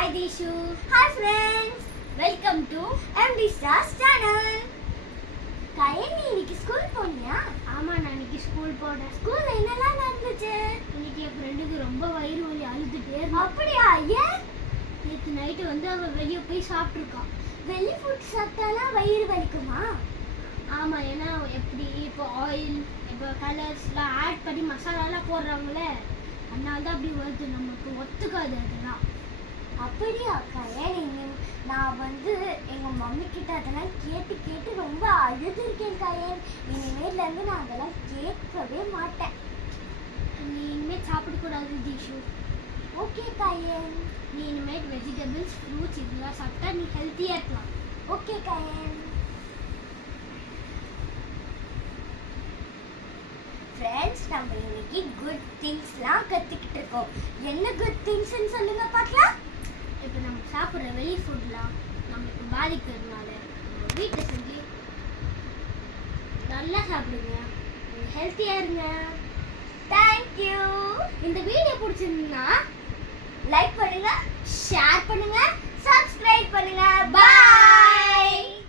Hi Dishu. Hi friends. Welcome to MD Stars channel. கயல் நீ இன்னைக்கு school போனியா? ஆமா நான் இன்னைக்கு ஸ்கூல் போனேன். ஸ்கூல்ல என்னலாம் நடந்துச்சு? இன்னைக்கு என் ஃப்ரெண்டுக்கு ரொம்ப வயிறு வலி அழுதுட்டே இருந்தா. அப்படியா? ஏன்? நேற்று நைட்டு அவ வெளியே போய் சாப்பிட்ருக்கான். வெளி ஃபுட் சாப்பிட்டாலாம் வயிறு வலிக்குமா? ஆமா, ஏன்னா எப்படி இப்போ ஆயில் இப்போ கலர்ஸ்லாம் ஆட் பண்ணி மசாலாலாம் போடுறாங்களே, அதனால தான் அப்படி வருது. நமக்கு ஒத்துக்காது அதெல்லாம். அப்படியா கயல்? நான் எங்க மம்மி கிட்ட அதெல்லாம் கேட்டு ரொம்ப அழுதுருக்கேன் கயல். இனிமேல இருந்து நான் அதெல்லாம் கேட்கவே மாட்டேன். நீ இனிமேல் சாப்பிடக்கூடாது தீஷு. ஓகே கயல். நீ இனிமேல் வெஜிடபிள்ஸ் ஃப்ரூட்ஸ் இதெல்லாம் சாப்பிட்டா நீ ஹெல்த்தியாக இருக்கலாம். ஓகே கயல். ஃப்ரெண்ட்ஸ், நம்ம இன்னைக்கு குட் திங்ஸ்லாம் கற்றுக்கிட்டு இருக்கோம். என்ன குட் திங்ஸ்ன்னு சொல்லுங்க பார்க்கலாம். இப்போ நம்ம சாப்பிட்ற வெளி ஃபுட்லாம் நம்மளுக்கு பாதிக்கிறதுனால நம்ம வீட்டை செஞ்சு நல்லா சாப்பிடுங்க, ஹெல்த்தியாக இருங்க. தேங்க்யூ. இந்த வீடியோ பிடிச்சிருந்தா லைக் பண்ணுங்க, ஷேர் பண்ணுங்க,